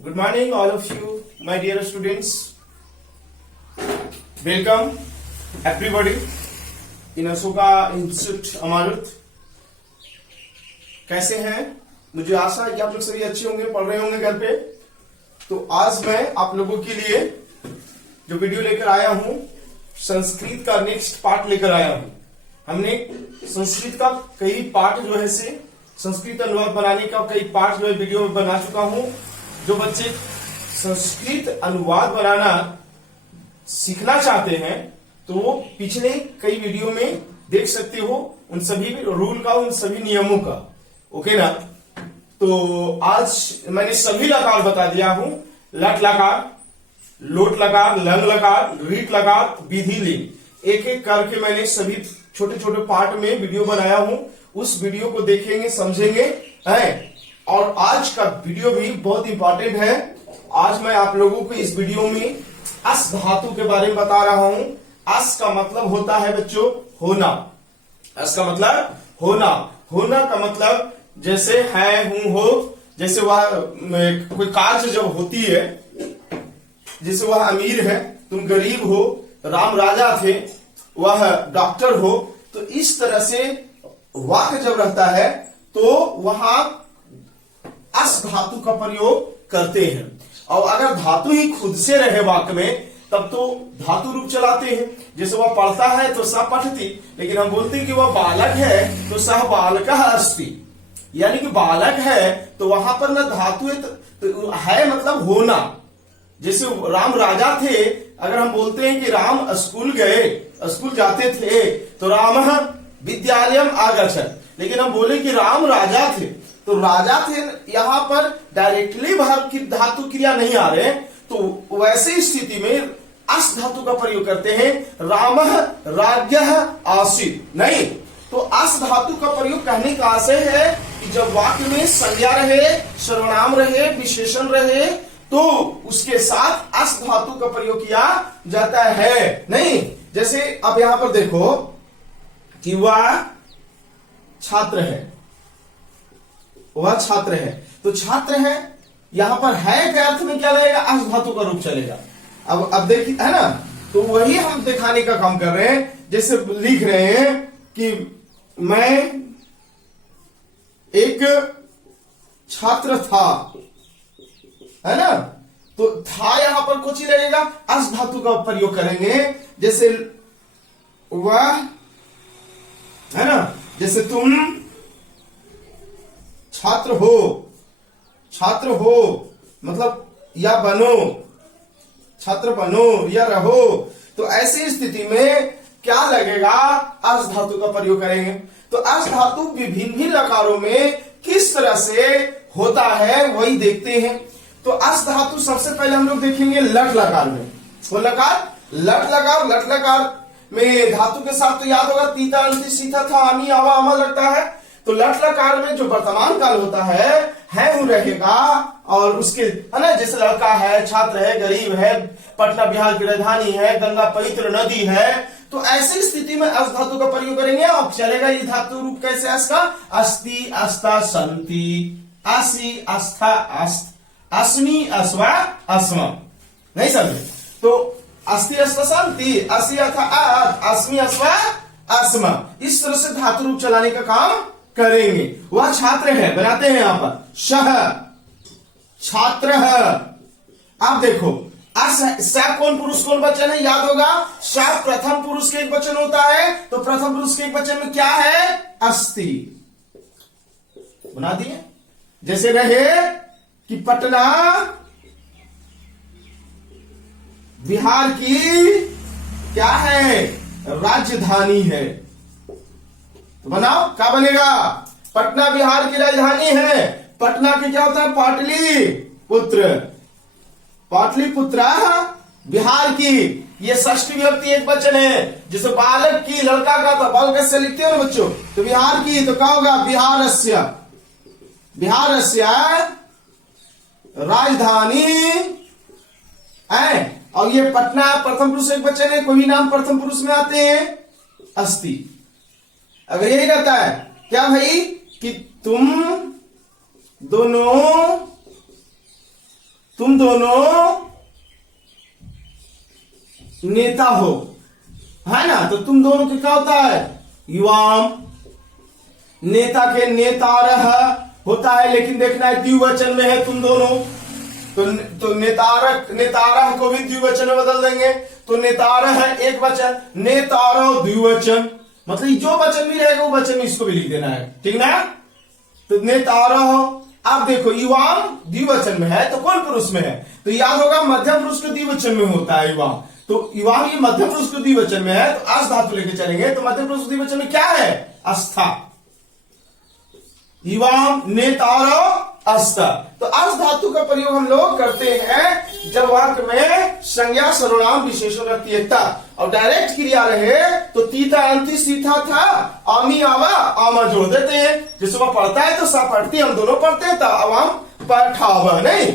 Good morning, all of you, my dear students. Welcome, everybody, in Asoka Institute Amarut. कैसे हैं? मुझे आशा है कि आप लोग सभी अच्छे होंगे, पढ़ रहे होंगे घर पे। तो आज मैं आप लोगों के लिए जो वीडियो लेकर आया हूं, संस्कृत का नेक्स्ट पार्ट लेकर आया हूं। हमने संस्कृत का कई पार्ट जो है से संस्कृत अनुवाद बनाने का कई पार्ट जो है वीडियो में बना चुका हूं। जो बच्चे संस्कृत अनुवाद बनाना सीखना चाहते हैं तो वो पिछले कई वीडियो में देख सकते हो, उन सभी रूल का, उन सभी नियमों का। ओके ना? तो आज मैंने सभी लकार बता दिया हूं। लट लकार, लोट लकार, लंग लकार, रीट लकार, विधि लिंग, एक एक करके मैंने सभी छोटे छोटे पार्ट में वीडियो बनाया हूं। उस वीडियो को देखेंगे, समझेंगे है। और आज का वीडियो भी बहुत इंपॉर्टेंट है। आज मैं आप लोगों को इस वीडियो में अस धातु के बारे में बता रहा हूं। अस का मतलब होता है बच्चों होना। अस का मतलब होना। होना का मतलब जैसे है, हूं, हो, जैसे वह कोई कार्य जब होती है, जैसे वह अमीर है, तुम गरीब हो, राम राजा थे, वह डॉक्टर हो, तो इस तरह से वाक्य जब रहता है तो वहां अस धातु का प्रयोग करते हैं। और अगर धातु ही खुद से रहे वाक्य में तब तो धातु रूप चलाते हैं। जैसे वह पढ़ता है तो स पठती, लेकिन हम बोलते हैं कि वह बालक है तो सह बालकः अस्ति, यानी कि बालक है तो वहां पर न धातु है तो है मतलब होना। जैसे राम राजा थे, अगर हम बोलते हैं कि राम स्कूल गए, स्कूल जाते थे तो रामः विद्यालयम आगच्छत्, लेकिन हम बोले कि राम राजा थे तो राजा थे, यहां पर डायरेक्टली भाव की धातु क्रिया नहीं आ रहे, तो वैसे स्थिति में अस धातु का प्रयोग करते हैं। रामः राज्ञः आसीत्, नहीं तो अस धातु का प्रयोग कहने का आशय है कि जब वाक्य में संज्ञा रहे, सर्वनाम रहे, विशेषण रहे तो उसके साथ अस धातु का प्रयोग किया जाता है। नहीं, जैसे अब यहां पर देखो कि वह छात्र है, वह छात्र है, तो छात्र है यहां पर है के अर्थ में क्या लगेगा? अस धातु का रूप चलेगा। अब देखिए, है ना? तो वही हम दिखाने का काम कर रहे हैं। जैसे लिख रहे हैं कि मैं एक छात्र था, है ना? तो था यहां पर कुछ ही लगेगा, अस धातु का प्रयोग करेंगे। जैसे वह, है ना? जैसे तुम छात्र हो, छात्र हो मतलब या बनो, छात्र बनो या रहो, तो ऐसी स्थिति में क्या लगेगा? अस धातु का प्रयोग करेंगे। तो अस धातु विभिन्न लकारों में किस तरह से होता है वही देखते हैं। तो अस धातु सबसे पहले हम लोग देखेंगे लट लकार में। वो लकार, लट लकार, लट लकार में धातु के साथ तो याद होगा तीता अंति सीता था आनी आवा अमल लगता है। तो लट लकार में जो वर्तमान काल होता है हूं रहेगा, और उसके, है ना, जैसे लड़का है, छात्र है, गरीब है, पटना बिहार की राजधानी है, गंगा पवित्र नदी है, तो ऐसी स्थिति में अस धातु का प्रयोग करेंगे। और चलेगा ये धातु रूप कैसे? अस का अस्ति, अस्ता, संति, असि, अस्था, अस्त, अस्मि, अस्वा, अस्म। नहीं समझे? तो अस्ति, अस्ता, संति, असि, अथा, अस्मि, अस्वा, अस्म, इस तरह से धातु रूप चलाने का काम करेंगे। वह छात्र है, बनाते हैं यहां पर शह, छात्र है। आप देखो स कौन पुरुष कौन वचन है? याद होगा स प्रथम पुरुष के एक वचन होता है, तो प्रथम पुरुष के एक वचन में क्या है? अस्ति। बना दिए। जैसे रहे कि पटना बिहार की क्या है? राजधानी है, तो बनाओ क्या बनेगा? पटना बिहार की राजधानी है। पटना की क्या होता है? पाटली पुत्र, पाटलिपुत्र बिहार की, ये षष्ठी विभक्ति एक वचन है। जैसे बालक की, लड़का का, तो बालक से लिखते हो ना बच्चों, तो बिहार की तो क्या होगा? बिहारस्य, बिहारस्य राजधानी है। और ये पटना प्रथम पुरुष एक वचन है, कोई नाम प्रथम पुरुष में आते हैं अस्ति। अगर यही रहता है क्या भाई कि तुम दोनों तुम दोनों नेता हो, है ना। तो तुम दोनों के क्या होता है, युवाम। नेता के नेतारह होता है, लेकिन देखना है द्विवचन में है तुम दोनों। तो नेतारक नेतारह को भी द्विवचन में बदल देंगे। तो नेतारह है एक वचन, नेतारह द्विवचन, मतलब जो वचन भी रहेगा वो वचन में इसको भी लिख देना है, ठीक ना। तो नेतारह, अब देखो युवाम द्विवचन में है तो कौन पुरुष में है, तो याद होगा मध्यम पुरुष के द्विवचन में होता है युवाम। तो युवाम ये मध्यम पुरुष के द्विवचन में है, तो अस धातु लेके चलेंगे। तो मध्यम पुरुष के द्विवचन में क्या है, अस्था। युवाम नेतारो अस्त। तो अस धातु का प्रयोग हम लोग करते हैं जब वाक्य में संज्ञा सर्वनाम विशेषण रहती है और डायरेक्ट क्रिया रहे तो तीता अंति सीधा था, आमी आवा आमा जोड़ देते हैं। जैसे वह पढ़ता है तो सा पढ़ती, हम दोनों पढ़ते हैं, अवाम पढ़ावा नहीं,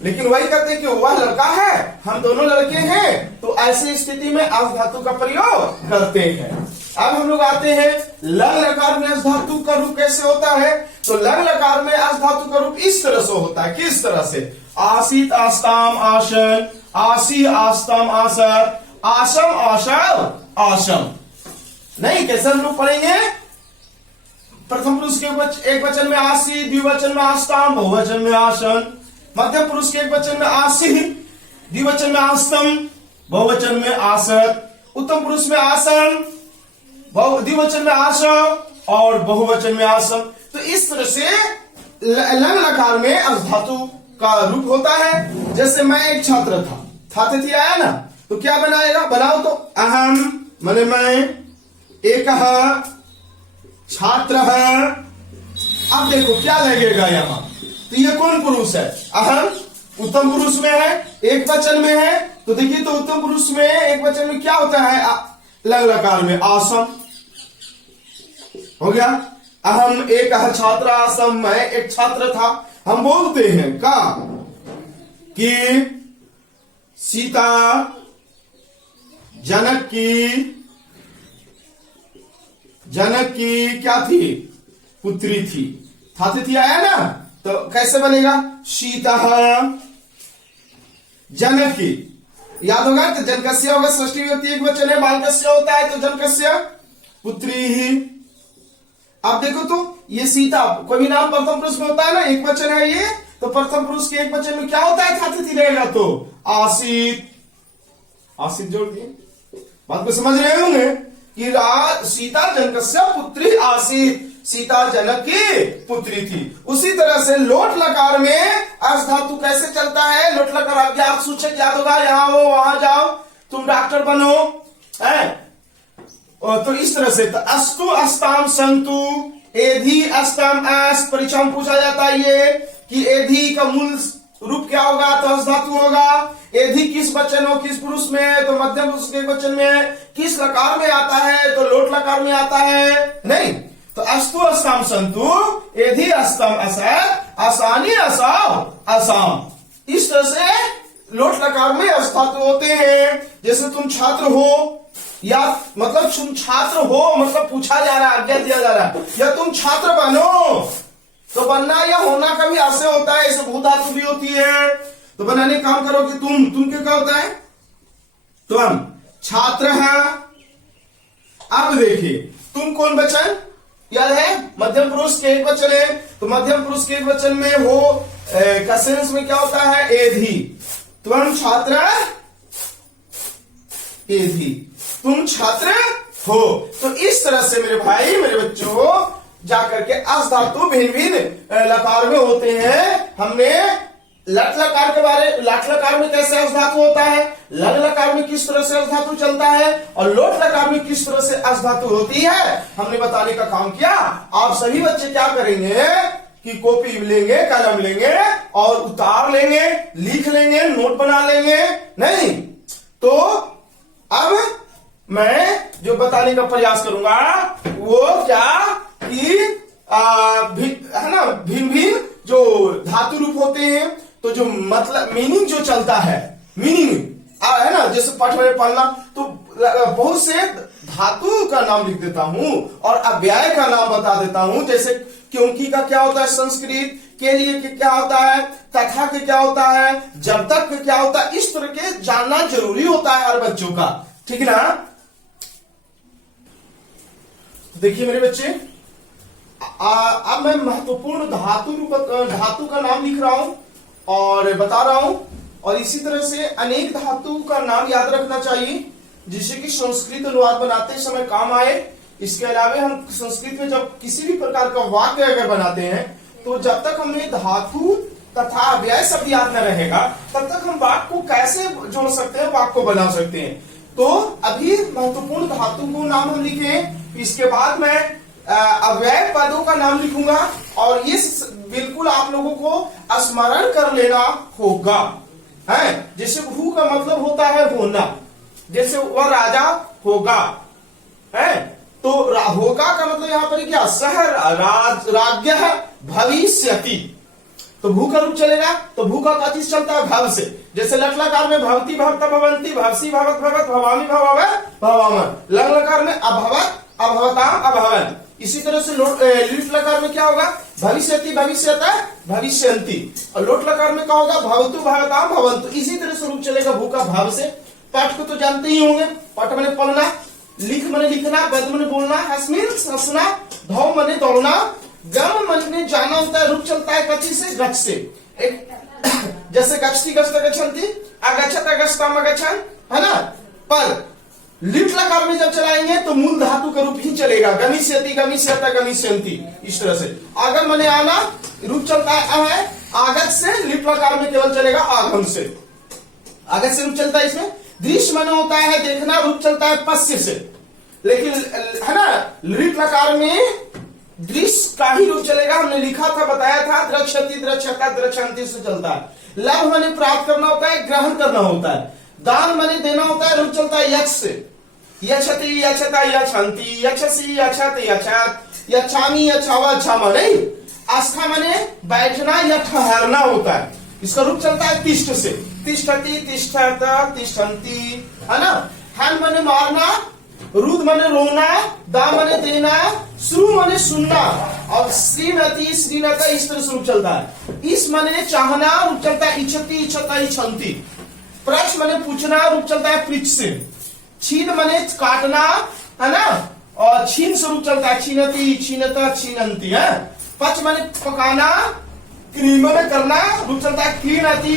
लेकिन वही कहते हैं कि वह लड़का है, हम दोनों लड़के हैं। तो ऐसी स्थिति में अस धातु का प्रयोग करते हैं। अब हम लोग आते हैं लंग लकार में अस धातु का रूप कैसे होता है। तो लंग लकार में अस धातु का रूप इस तरह से होता है, किस तरह से, आसित आस्ताम आसन, आसी आस्ताम आसर, आसम आशर आसम। नहीं, कैसे हम लोग पढ़ेंगे, प्रथम पुरुष के एक वचन में आसी, द्विवचन में आस्ताम, बहुवचन में आसन। मध्यम पुरुष के एक वचन में आसी, द्विवचन में आस्तम, बहुवचन में आसत। उत्तम पुरुष में आसन, द्विवचन में आसम और बहुवचन में आसम। तो इस तरह से लंग लकार में अस धातु का रूप होता है। जैसे मैं एक छात्र था, था थी आया ना, तो क्या बनाएगा, बनाओ तो अहम माने मैं, एक छात्र है। अब देखो क्या लगेगा यहां, तो ये कौन पुरुष है, अहम उत्तम पुरुष में है, एक वचन में है। तो देखिए, तो उत्तम पुरुष में एक वचन में क्या होता है, लंग लकार में आसम हो गया। अहम एक छात्र आसम, मैं एक छात्र था। हम बोलते हैं का कि सीता जनक की क्या थी, पुत्री थी। थी आया ना, तो कैसे बनेगा, सीता जनक की, याद होगा। तो जनकस्य होगा, षष्ठी विभक्ति एक वचन है, बालकस्य होता है, तो जनकस्य पुत्री ही। अब देखो तो ये सीता, कोई भी नाम प्रथम पुरुष में होता है ना, एक वचन है ये, तो प्रथम पुरुष के एक वचन में क्या होता है, थी रहेगा तो आसित, आसित जोड़ दिए। बात को समझ रहे होंगे कि सीता जनकस्य पुत्री आसित, सीता जनक की पुत्री थी। उसी तरह से लोट लकार में अस धातु कैसे चलता है, लोट लकार आप सूचक याद होगा, यहाँ हो वहां जाओ, तुम डॉक्टर बनो, है। तो इस तरह से, तो अस्तु अस्ताम संतु, एधि अस्तम अस्त। परीक्षा में पूछा जाता है ये कि एधि का मूल रूप क्या होगा, तो अस धातु होगा। एधि किस वचन हो, किस पुरुष में है, तो मध्यम पुरुष के वचन में है। किस लकार में आता है, तो लोट लकार में आता है, नहीं। तो अस्तु अस्ताम संतु, एधि अस्तम असत, आसानी असाव असाम। इस तरह से लोट लकार में अस धातु होते हैं। जैसे तुम छात्र हो, या मतलब तुम छात्र हो, मतलब पूछा जा रहा है, आज्ञा दिया जा रहा है, या तुम छात्र बनो। तो बनना या होना का भी ऐसे होता है, ऐसे भू धातु भी होती है। तो बनाने का काम करो कि तुम के क्या होता है, तुम छात्र है। अब देखिए, तुम कौन वचन याद है, मध्यम पुरुष के एक वचन है। तो मध्यम पुरुष के एक वचन में हो का सेंस में क्या होता है, एधि। तुम छात्र एधि, तुम छात्र हो। तो इस तरह से मेरे भाई मेरे बच्चों जाकर के अस धातु भिन्न भिन्न लकार में होते हैं। हमने लट लकार में कैसे अस धातु होता है, लग लकार में किस तरह से अस धातु चलता है, और लोट लकार में किस तरह से अस धातु होती है, हमने बताने का काम किया। आप सभी बच्चे क्या करेंगे कि कॉपी लेंगे, कलम लेंगे और उतार लेंगे, लिख लेंगे, नोट बना लेंगे, नहीं। तो अब मैं जो बताने का प्रयास करूंगा वो क्या कि है ना, भिन्न भिन्न जो धातु रूप होते हैं, तो जो मतलब मीनिंग जो चलता है, मीनिंग है ना, जैसे पाठ में पढ़ना, तो बहुत से धातु का नाम लिख देता हूं और अव्यय का नाम बता देता हूं। जैसे क्योंकि का क्या होता है संस्कृत, के लिए के क्या होता है, तथा के क्या होता है, जब तक के क्या होता है। इस तरह के जानना जरूरी होता है हर बच्चों का, ठीक है ना। देखिए मेरे बच्चे, अब मैं महत्वपूर्ण धातु का नाम लिख रहा हूं और बता रहा हूं, और इसी तरह से अनेक धातु का नाम याद रखना चाहिए जिससे कि संस्कृत अनुवाद बनाते समय काम आए। इसके अलावा हम संस्कृत में जब किसी भी प्रकार का वाक्य अगर बनाते हैं तो जब तक हमें धातु तथा अव्यय शब्द याद न रहेगा तब तक हम वाक्य को कैसे जोड़ सकते हैं, वाक्य को बना सकते हैं। तो अभी महत्वपूर्ण धातु को नाम हम लिखे, इसके बाद मैं अव्यय पदों का नाम लिखूंगा और ये बिल्कुल आप लोगों को स्मरण कर लेना होगा, है। जैसे हु का मतलब होता है होना, जैसे वह राजा होगा, है। तो होगा का मतलब यहां पर क्या, सह राज्य भविष्यति। तो भू का रूप चलेगा तो भू का चीज चलता है भव से। जैसे लट लकार में भवती भवता भवंती, भवसी भवत भवत, भवामी भवावे भवामन। लंग लकार में अभवत अभवताम अभवन। इसी तरह से लिट लकार में क्या होगा, भविष्यति भविष्यता भविष्यंती। और लोट लकार में क्या होगा, भवतु भवताम भवंतु। इसी तरह से रूप चलेगा भू का भाव से। पाठ को तो जानते ही होंगे, पाठ मैंने पढ़ना, लिख मैंने लिखना, बद मैंने बोलना, हंसमिल हंसना, धौ मैंने दौड़ना, गम मैंने जाना होता है। रूप चलता है कची से, गच से। एक जैसे गच्छति गच्छत गच्छन्ति, अगच्छत अगच्छताम अगच्छन, है ना। पर लिट लकार में जब चलाएंगे तो मूल धातु का रूप ही चलेगा, गमिष्यति गमिष्यता गमिष्यन्ति। इस तरह से आगम मैंने आना, रूप चलता है आगत से, लिट लकार में केवल चलेगा आगम से। आगत से रूप चलता है इसमें। दृश्य मन होता है देखना, रूप चलता है पश्य से। लेकिन है ना, लिट लकार में दृश्य का ही रूप चलेगा। हमने लिखा था, बताया था, द्रक्षति द्रक्षता द्रक्षन्ति से चलता है। लभ मने प्राप्त करना होता है, ग्रहण करना होता है। दान मने देना होता है, रूप चलता है यक्ष से। यक्षति यक्षता यक्षन्ति, यक्षसी यक्षत यक्षत, यक्षामी यक्षावा यक्षामा। नहीं, आस्था मने बैठना या ठहरना होता है। इसका रूप चलता है तिष्ठ से। तिष्ठति तिष्ठत तिष्ठन्ति, है ना। हन मने मारना, रुद मने रोना, दा मने देना, श्रु मने सुनना, और श्रीनति श्रीनता इस तरह से रूप चलता है। इस मने चाहना, रूप चलता है इच्छति इच्छता इच्छन्ति। प्रच मने पूछना, रूप चलता है पृच्छ से। छीन मने काटना, है ना, और छीन से रूप चलता है छीनति छीनता छीनन्ति, है। पच मने पकाना, क्रीम में करना, रूप चलता है क्रीणति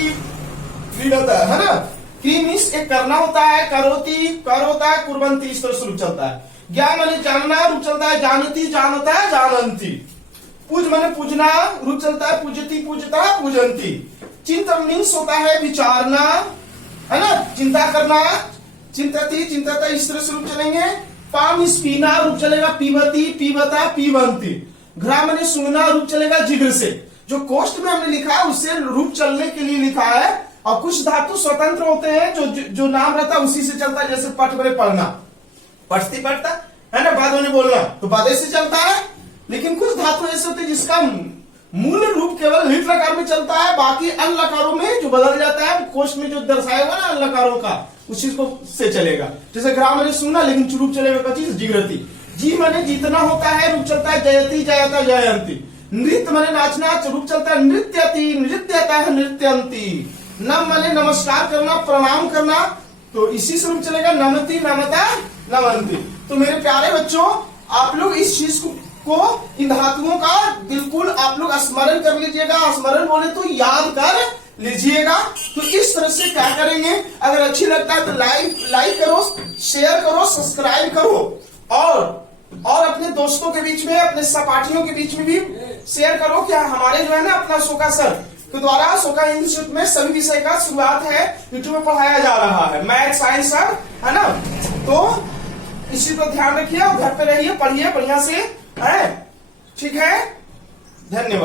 क्रीणता, है ना। क्रीमिस एक करना होता है, करोति करोता है, कुर्वन्ति इस तरह से रूप चलता है। ज्ञान मने जानना, रूप चलता है जानती जानता है जानन्ति। पूज मने पूजना, रूप चलता है पूजती पूजता पूजन्ति। चिंतन मीन्स होता है विचारना, है ना, चिंता करना, चिंतती चिंतता इस तरह से रूप चलेंगे। पामिस पीना, रूप चलेगा पीवती पीवता पीवंती। घ्रा मने सुनना, रूप चलेगा जिग्र से। जो कोष्ठ में हमने लिखा है उससे रूप चलने के लिए लिखा है, और कुछ धातु स्वतंत्र होते हैं जो नाम रहता है उसी से चलता है। जैसे पठ में पढ़ना, पढ़ती पढ़ता, है ना, बाद में बोलना तो बादे से चलता है। लेकिन कुछ धातु ऐसे होते हैं जिसका मूल रूप केवल लिट लकार में चलता है, बाकी अन्य लकारों में जो बदल जाता है, कोष्ठ में जो दर्शाया हुआ ना अन्य लकारों का, उस चीज को से चलेगा। जैसे ग्रा मैंने सुनना, लेकिन रूप चलेगा चीज जिग्रति। जी मैंने जीतना होता है, रूप चलता है जयती जयता जयंती। नृत्य मैंने नाचना, रूप चलता है नृत्यति नृत्यता है नृत्यंती। नम मैंने नमस्कार करना, प्रणाम करना, तो इसी से रूप चलेगा नमति नमता नमंती। तो मेरे प्यारे बच्चों, आप लोग इस चीज को इन धातुओं का बिल्कुल आप लोग स्मरण कर लीजिएगा। स्मरण बोले तो याद कर लीजिएगा। तो इस तरह से क्या करेंगे, अगर अच्छी लगता है तो लाइक करो, शेयर करो, सब्सक्राइब करो, और अपने दोस्तों के बीच में, अपने सहपाठियों के बीच में भी शेयर करो। क्या हमारे जो है ना अपना सोका सर के द्वारा सोका इंस्टीट्यूट में सभी विषय का शुरुआत है, यूट्यूब में पढ़ाया जा रहा है, मैथ साइंस सर, है ना। तो इसी पर ध्यान रखिए और घर पे रहिए, पढ़िए बढ़िया से, है, ठीक है। धन्यवाद।